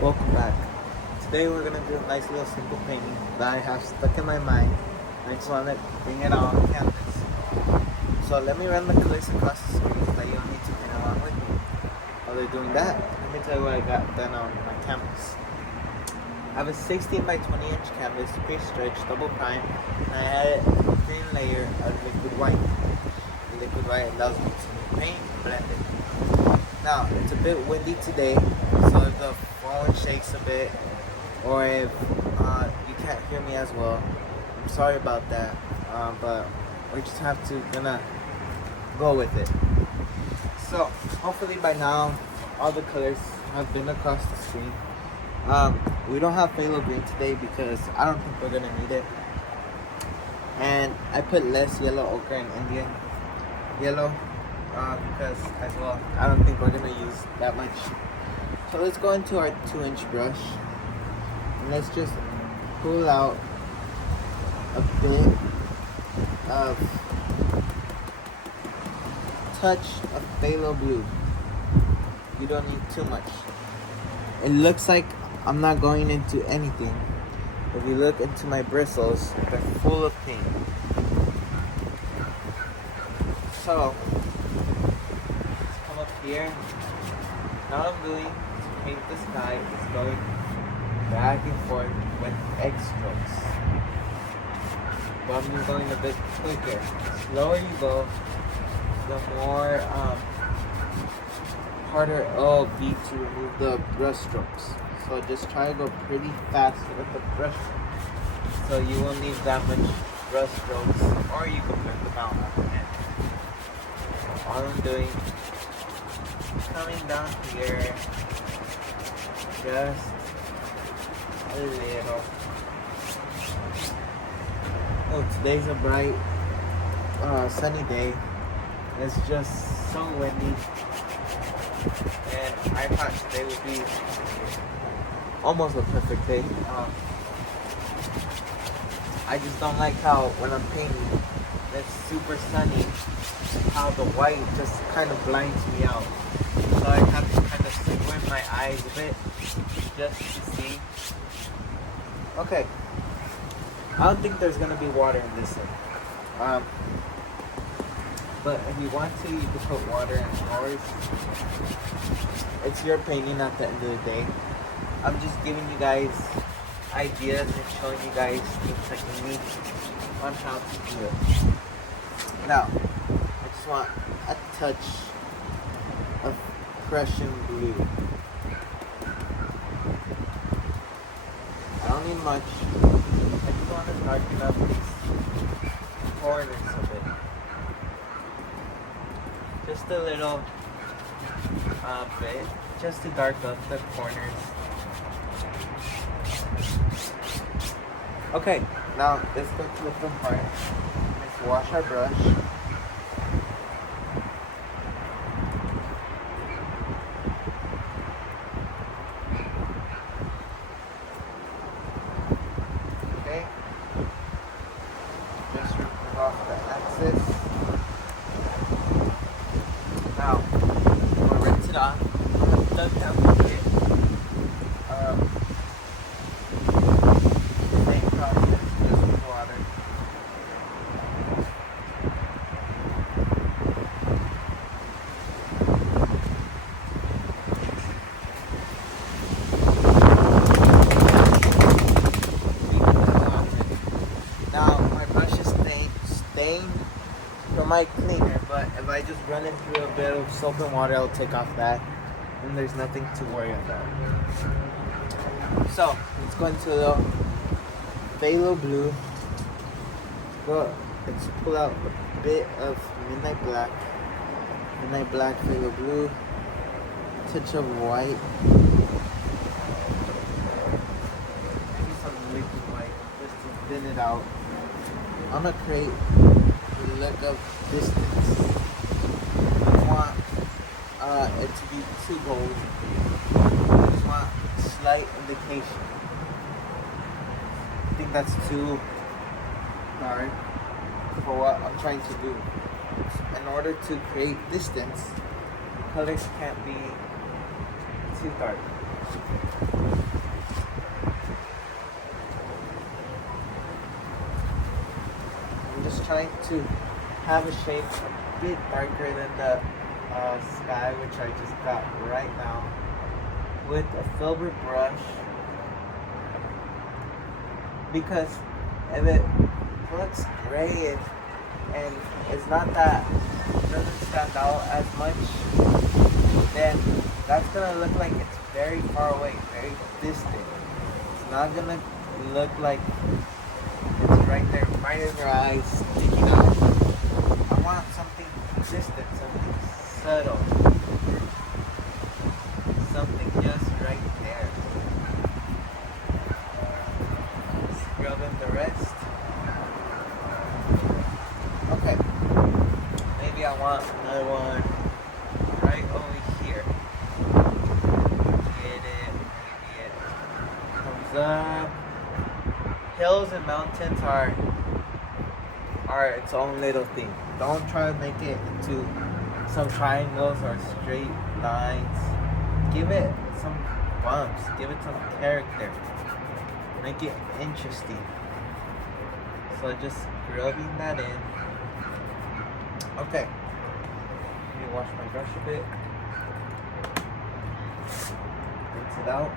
Welcome back. Today we're going to do a nice little simple painting that I have stuck in my mind. I just want to bring it on canvas. So let me run the colors across the screen so that you'll need to paint along with me. While they're doing that, let me tell you what I got done on my canvas. I have a 16 by 20 inch canvas, pre-stretched, double prime, and I added a thin layer of liquid white. The liquid white allows me to paint and blend it. Now, it's a bit windy today, so if the phone shakes a bit, or if you can't hear me as well, I'm sorry about that, but we just have to go with it. So, hopefully by now, all the colors have been across the screen. We don't have phthalo green today because I don't think we're gonna need it. And I put less yellow ochre and Indian yellow because as well, I don't think we're gonna use that much. So let's go into our 2-inch brush and let's just pull out a bit of touch of phthalo blue. You don't need too much. It looks like I'm not going into anything. If you look into my bristles, they're full of paint. So, let's come up here. Now what I'm doing to paint the sky is going back and forth with egg strokes. But I'm just going a bit quicker. The slower you go, the more harder it'll be to remove the brush strokes. So just try to go pretty fast with the brush strokes. So you won't need that much brush strokes, or you can put them out at the end. So all I'm doing is coming down here, just a little. Oh, today's a bright, sunny day. It's just so windy. And I thought today would be almost a perfect day. I just don't like how when I'm painting it's super sunny, how the white just kind of blinds me out. So I have to kind of squint my eyes a bit just to see. Okay, I don't think there's gonna be water in this thing. But if you want to, you can put water in yours. It's your painting at the end of the day. I'm just giving you guys ideas and showing you guys the technique on how to do it. Now, I just want a touch of Prussian blue. I don't need much. I just want to darken up these corners a bit. Just a little bit, just to darken up the corners. Okay, now let's go to the front part. Let's wash our brush. Okay, just remove off the excess. Now, I'm going to rinse it off. I'm going to dug down a bit. Same process, just with water. Now, my brush is stained from my cleaner, but if I just run it through a bit of soap and water, I'll take off that, and there's nothing to worry about. So let's go into the phthalo blue. Let's pull out a bit of midnight black, phthalo blue, touch of white, maybe some liquid white just to thin it out. I'm gonna create a look of distance. I don't want it to be too bold. I just want slight indication. I think that's too dark for what I'm trying to do. In order to create distance, colors can't be too dark. I'm just trying to have a shape a bit darker than the sky, which I just got right now, with a filbert brush, because if it looks gray and it's not that, it doesn't stand out as much, then that's gonna look like it's very far away, very distant. It's not gonna look like it's right there, right in your eyes, sticking out. I want something distant, something subtle, something just right there. Scrub in the rest. Okay, maybe I want another one right over here. Get it, maybe it comes up. Hills and mountains are its own little thing. Don't try to make it into some triangles or straight lines. Give it some bumps, give it some character, make it interesting. So just rubbing that in. Okay, let me wash my brush a bit, rinse it out.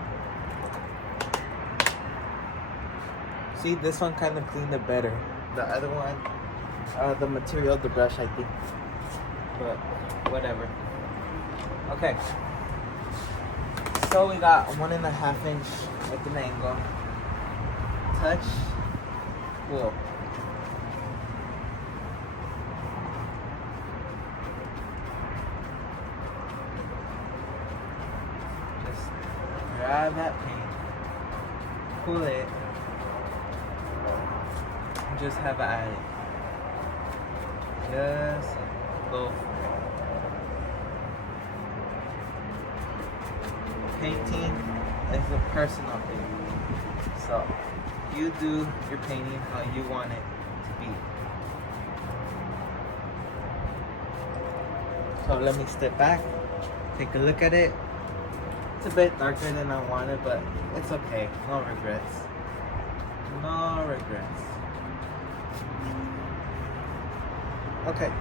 See, this one kind of cleaned it better. The other one, the material of the brush, I think, but whatever. Okay, so we got 1.5 inch at an angle. Touch, cool. Just grab that paint, pull it, and just have at it. Just go for it. Painting is a personal thing, so you do your painting how you want it to be. So let me step back, take a look at it. It's a bit darker than I wanted, but it's okay. No regrets. No regrets. Okay.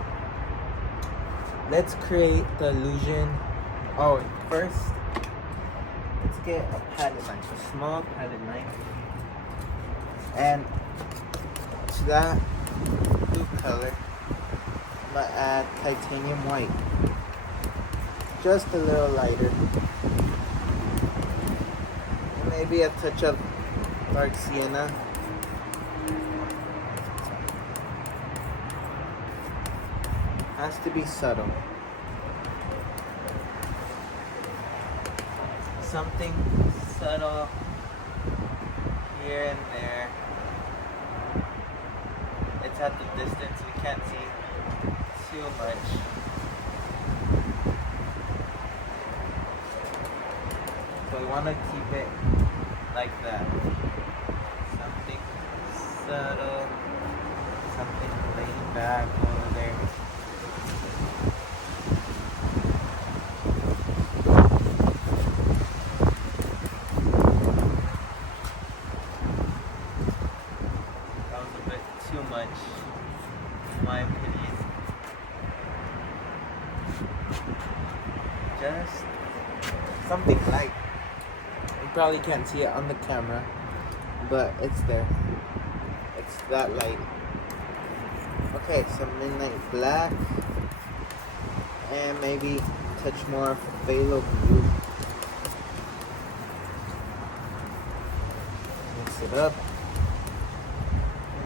Let's create the illusion. Oh, first, let's get a palette knife, a small palette knife. And to that blue color, I'm gonna add titanium white. Just a little lighter. And maybe a touch of dark sienna. Has to be subtle. Something subtle here and there. It's at the distance, we can't see too much. So we want to keep it like that. Something subtle, something laid back over there. Too much, in my opinion. Just something light. You probably can't see it on the camera, but it's there. It's that light. Okay, some midnight black, and maybe a touch more of phthalo blue. Mix it up.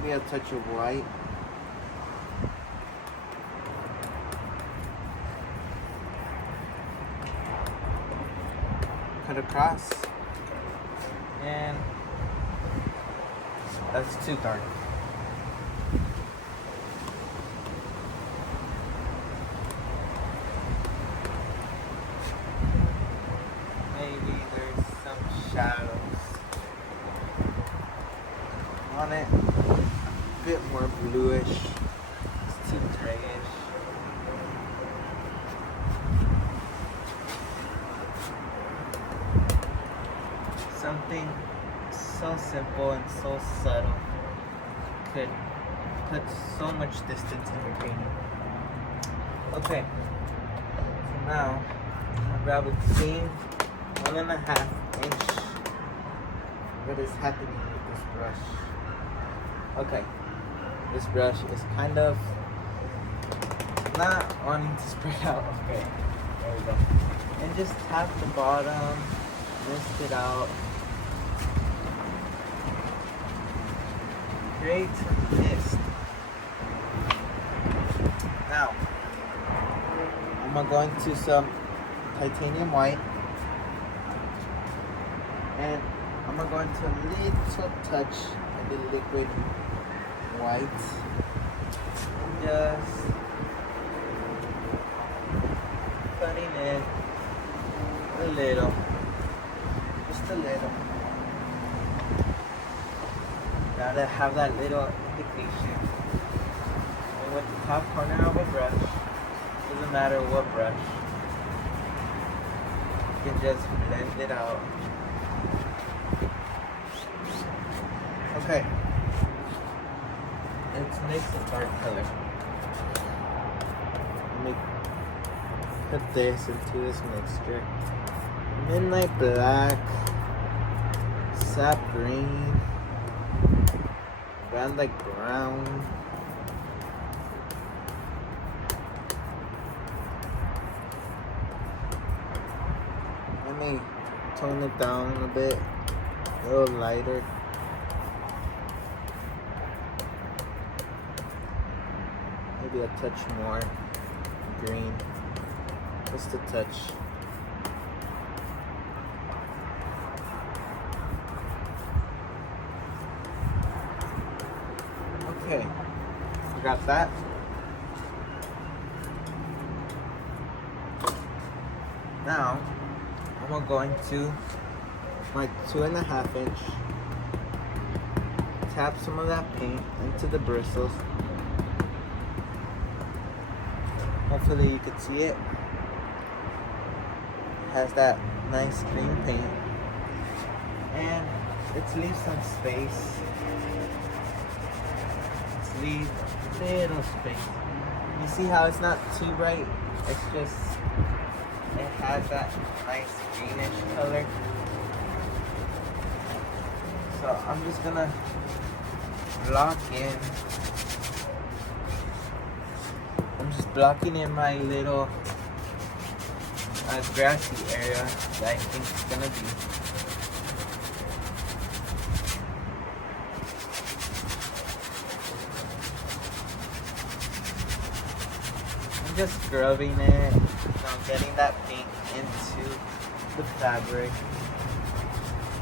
A touch of white. Cut across. And that's too dark. Maybe there's some shadows on it. Bit more bluish. It's too grayish. something so simple and so subtle could put so much distance in your painting. Okay, so now I'll grab a clean 1.5 inch. What is happening with this brush? Okay, this brush is kind of not wanting to spread out. Okay, there we go. And just tap the bottom, mist it out. Create some mist. Now, I'm going to some titanium white, and I'm going to a little touch of the liquid white. Just putting in a little, just a little. Gotta have that little indication. And with the top corner of a brush, doesn't matter what brush, you can just blend it out. Okay, let's mix a dark color. Let me put this into this mixture. Midnight black, sap green, Van Dyke brown. Let me tone it down a bit, a little lighter. Maybe a touch more green, just a touch. Okay, got that. Now, I'm going to my 2.5 inch, tap some of that paint into the bristles. Hopefully you can see it. It has that nice green paint, and let's leave some space. Let's leave little space. You see how it's not too bright? It's just, it has that nice greenish color. So I'm just gonna block in. I'm just blocking in my little grassy area that I think it's gonna be. I'm just scrubbing it, getting that paint into the fabric.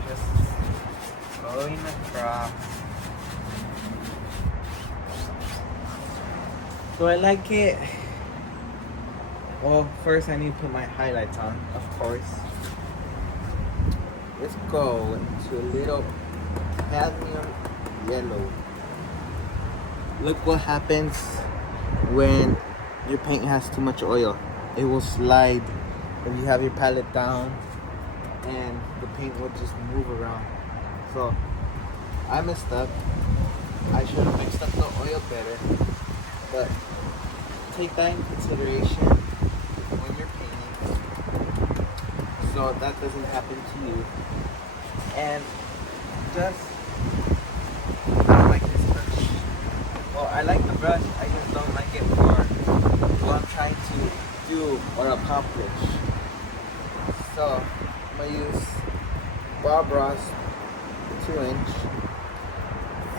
Just going across. Do I like it? Well, first I need to put my highlights on, of course. Let's go into a little cadmium yellow. Look what happens when your paint has too much oil. It will slide if you have your palette down, and the paint will just move around. So I messed up. I should have mixed up the oil better. But take that in consideration when you're painting, so that doesn't happen to you. And just, I don't like this brush. Well, I like the brush, I just don't like it for what I'm trying to do or accomplish. So I'm gonna use Bob Ross 2 inch.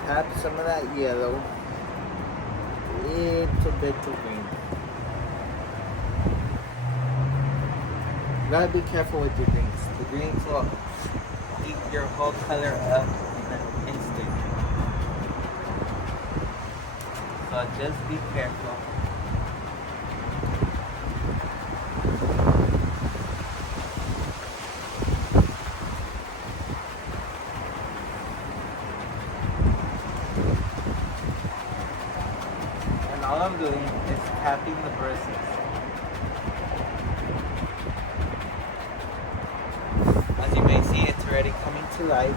Tap some of that yellow. Little bit of green. You gotta be careful with your greens. The greens will eat your whole color up in an instant. So just be careful. All I'm doing is tapping the bristles. As you may see, it's already coming to life.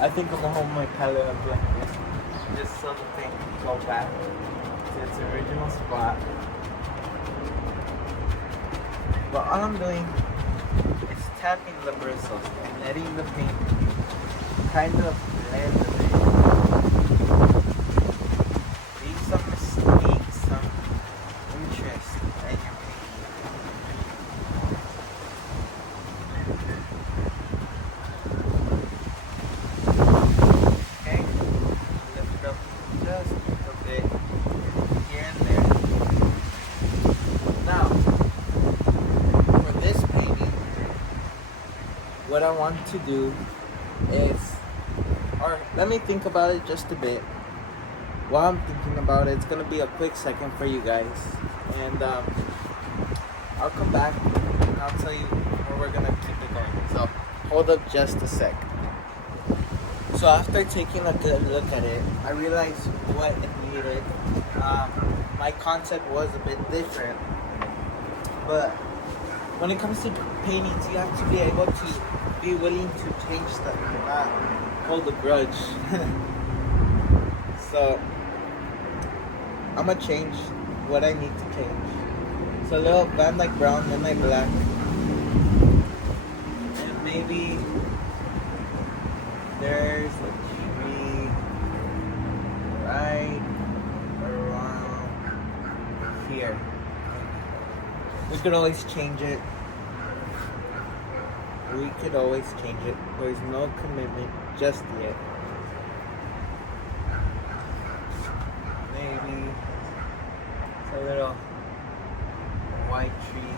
I think I'm gonna hold my palette up like this, just so the paint can go back to its original spot. But all I'm doing is tapping the bristles and letting the paint kind of blend a bit. Leave some mistakes, some interest in your painting. Okay, lift it up just a bit here and there. Now, for this painting, what I want to do is, or let me think about it just a bit. While I'm thinking about it, it's gonna be a quick second for you guys, and I'll come back and I'll tell you where we're gonna keep it going. So hold up just a sec. So after taking a good look at it, I realized what it needed. My concept was a bit different, but when it comes to paintings, you have to be able to be willing to change stuff and not hold a grudge. So I'm gonna change what I need to change. So a little Van Dyke brown, midnight black, and maybe there's a tree right around here. We could always change it. We could always change it. There's no commitment just yet. Maybe it's a little white tree.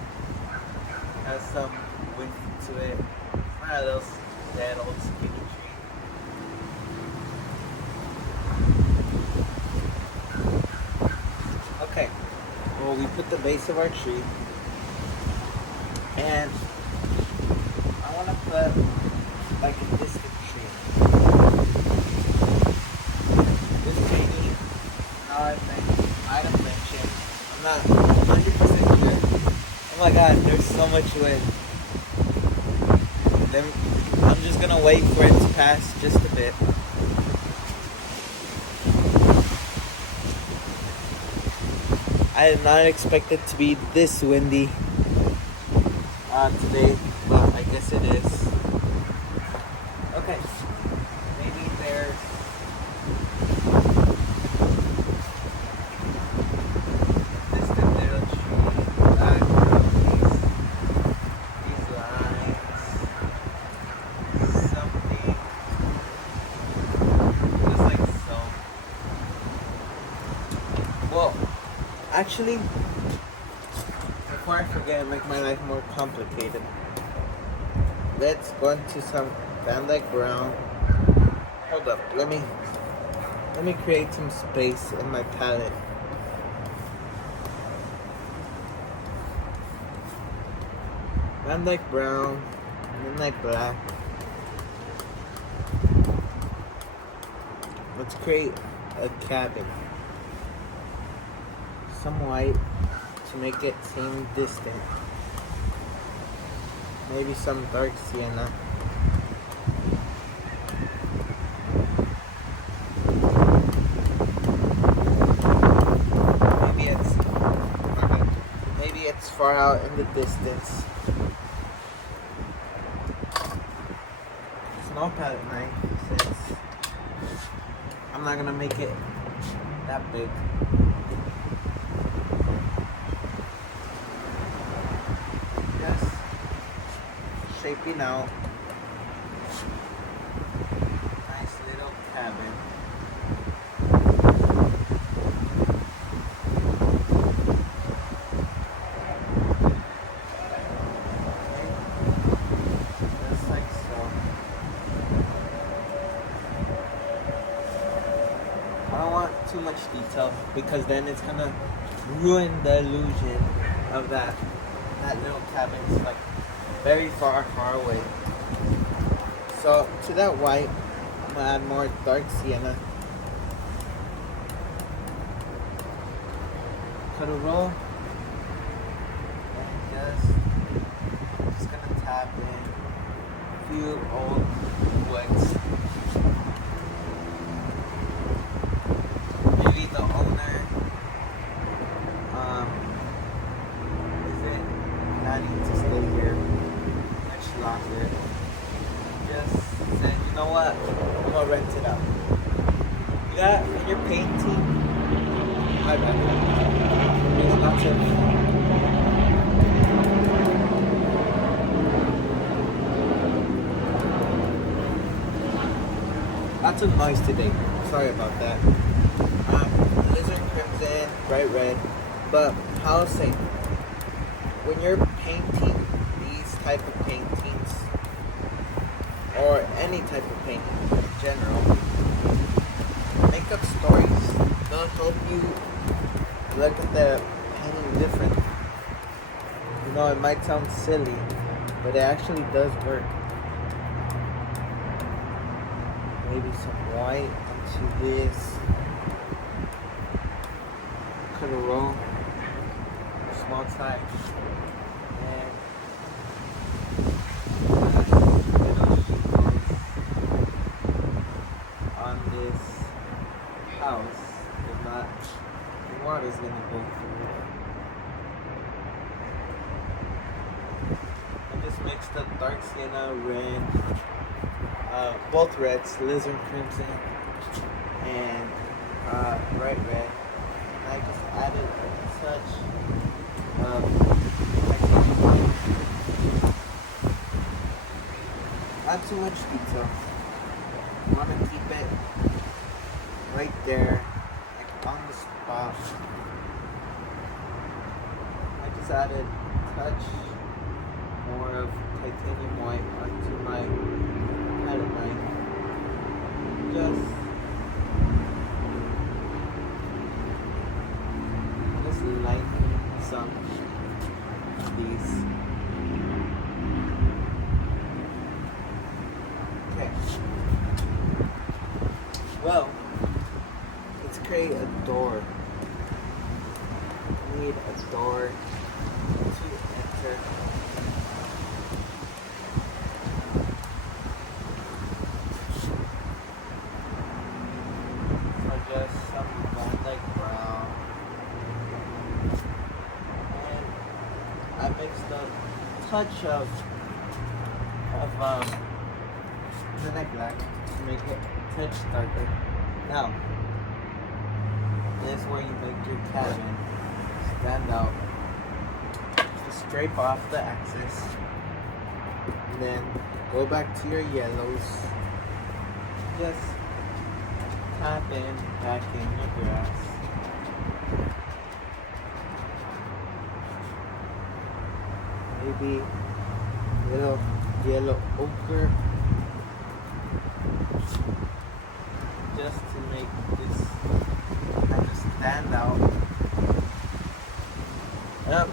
Has some width to it. One of those dead old skinny tree. Okay. Well, we put the base of our tree, and I want to put like a distant tree. This painting, now I might have mentioned, I'm not 100% sure. Oh my god, there's so much wind. Then I'm just gonna wait for it to pass just a bit. I did not expect it to be this windy today, but I guess it is. Okay, maybe there's this little tree that these lines, something just like so. Well, actually, before I forget and make my life more complicated, let's go into some Van Dyke brown. Hold up, let me create some space in my palette. Van Dyke brown, midnight black. Let's create a cabin. Some white to make it seem distant. Maybe some dark sienna. Maybe it's far out in the distance. Small palette knife, since I'm not gonna make it that big. Shaping out nice little cabin. Okay. Just like so. I don't want too much detail because then it's gonna ruin the illusion of that little cabin. It's like very far away. So to that white, I'm gonna add more dark sienna. Cut a roll just gonna tap in a few old woods. Maybe the owner isn't planning to stay here much longer. Just said, you know what? I'm gonna rent it out. Yeah, when you're painting, I bet there's lots of noise today. Sorry about that. Lizard crimson, bright red. But how I was saying, when you're painting these type of paintings, or any type of painting in general, make up stories. They'll help you look at the painting different. You know, it might sound silly, but it actually does work. Maybe some white into this. Cut a roll, small size, and little shingles on this house. If not, the water's gonna go through. I just mixed up dark sienna, red, both reds, lizard crimson, and bright red. And I just added a touch of not too much detail. I want to keep it right there, like on the spot. I just added a touch more of titanium white onto my palette knife. Just lighten some of these. Okay. Well, let's create a door. We need a door to enter. Just some Van Dyke brown, and I mixed a touch of Van Dyke black to make it a touch darker. Now, this is where you make your cabin stand out. Just scrape off the excess, and then go back to your yellows. Just tap in back in your grass. Maybe a little yellow ochre, just to make this kind of stand out. I'm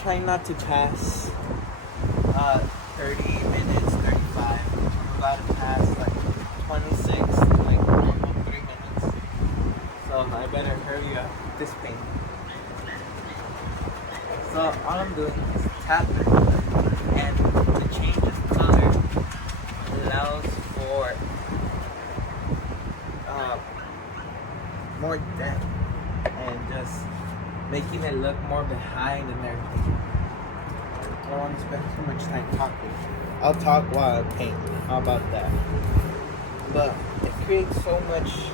trying not to pass 30 minutes, 35. I'm about to pass like 26, like almost 3 minutes. So I better hurry up with this paint. So all I'm doing is tap it, and the change of color allows for more depth and just making it look more behind and everything. I don't want to spend too much time talking. I'll talk while I paint. How about that? But it creates so much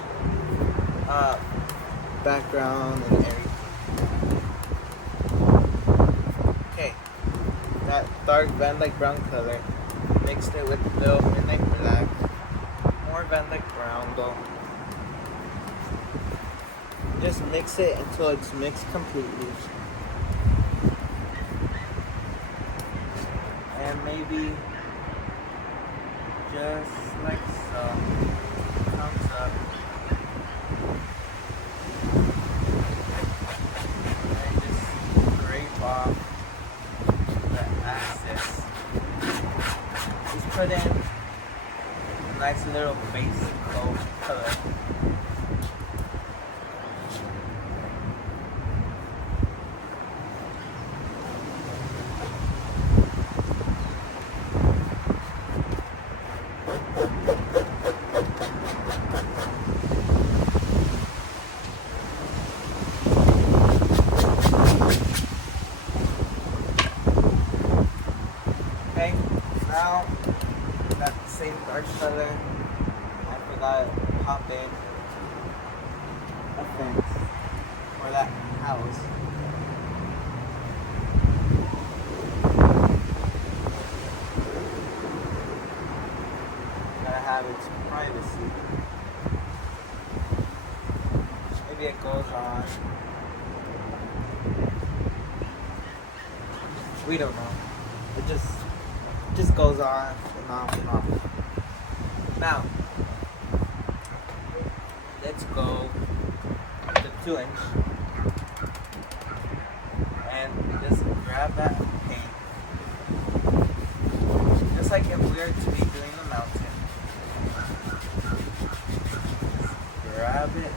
background and everything. Okay, that dark Van Dyke brown color, mixed it with a little midnight black, more Van Dyke brown though. Just mix it until it's mixed completely. And maybe just like so, comes up. And just scrape off the excess. Just put in a nice little base color. now that same dark color, I forgot to pop in a fence for that house. Gotta have its privacy. Maybe it goes on. We don't know. It just goes on and off and off. Now, let's go to 2-inch and just grab that paint. Just like if we were to be doing the mountain. Just grab it.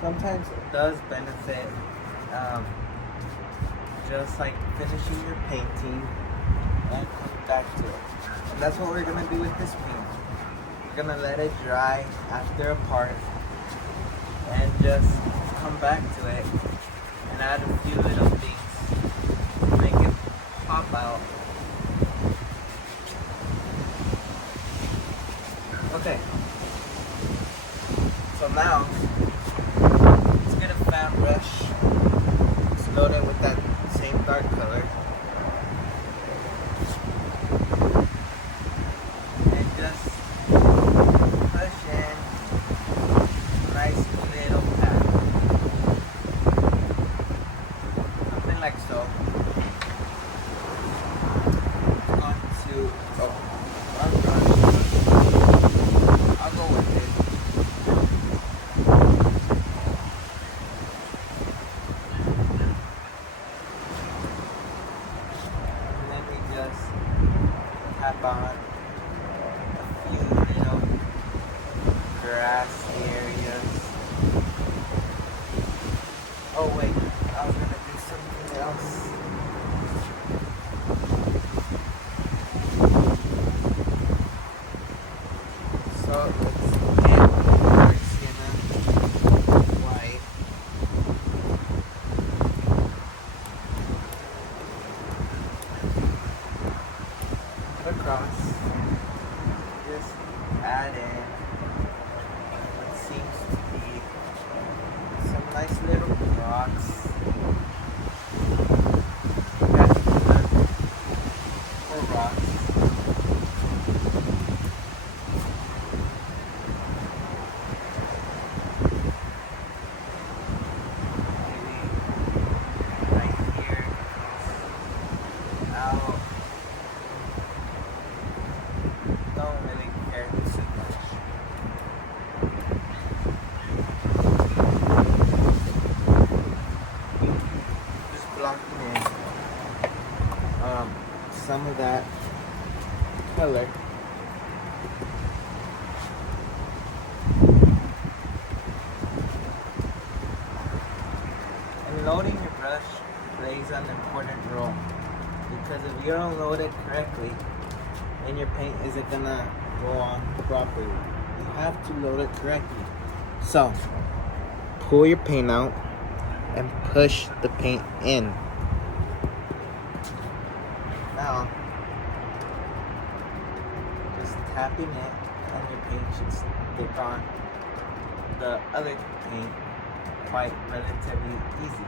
Sometimes it does benefit just like finishing your painting and coming back to it. And that's what we're going to do with this paint. We're going to let it dry after a part and just come back to it and add a few little things to make it pop out. Okay, so now fan brush, just load it with that same dark color, and just push in a nice little path, something like so. One brush, I'll go with it. Tap on a few little grass areas. Oh wait, I was gonna do something else. So let's get our sienna white. Across, just add in what seems to be some nice little rocks, or rocks. Maybe right here, out. Don't really care too much. Just blocking in some of that color. And loading your brush plays an important role, because if you don't load it correctly, and your paint isn't gonna go on properly. You have to load it correctly. So, pull your paint out and push the paint in. Now, just tapping it and your paint should stick on the other paint quite relatively easy.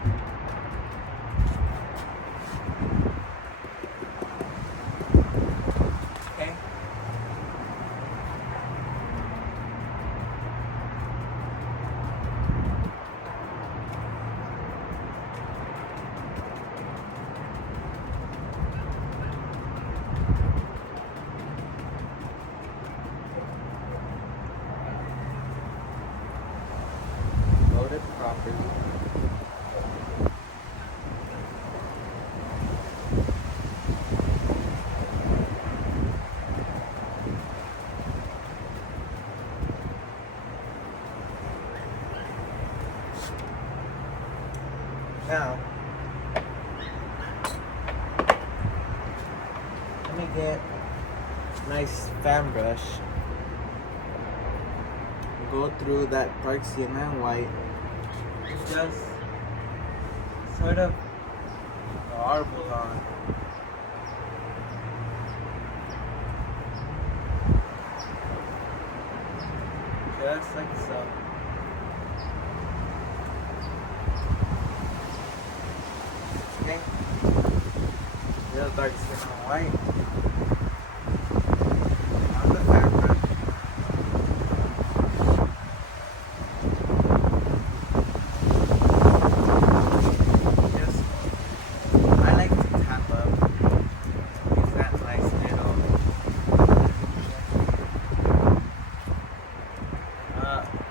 Load it properly. Now, gonna get a nice fan brush, go through that dark sienna and white, just sort of marble on. Just like so. Okay. Little dark sienna and white. On the fan brush. I like to tap up. Use that nice little.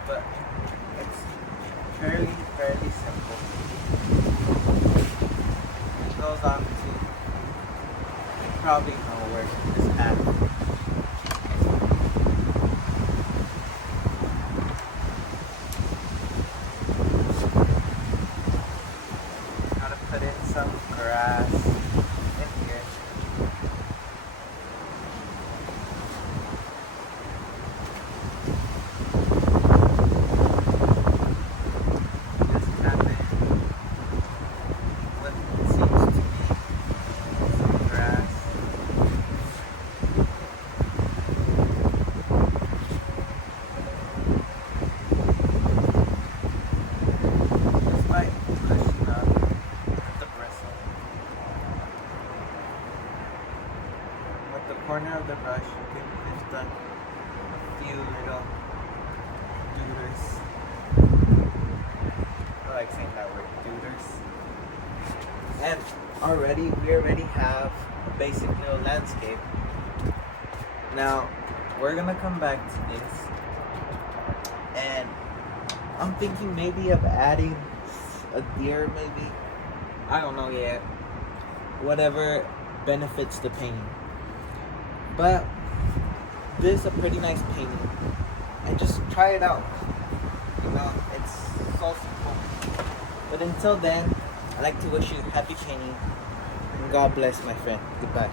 But it's fairly simple. It goes on to, you probably know where it's at. Gotta put in some grass in here. Just tap in what seems to be some grass. Just by pushing up with the bristle. With the corner of the brush, you can lift up a few little dooders. I like saying that word, dooders. And we already have a basic little landscape. Now, we're gonna come back to this, and I'm thinking maybe of adding a deer, maybe. I don't know yet. Whatever benefits the painting. But this is a pretty nice painting, and just try it out. You know, it's so simple. But until then, I'd like to wish you happy painting, and God bless, my friend. Goodbye.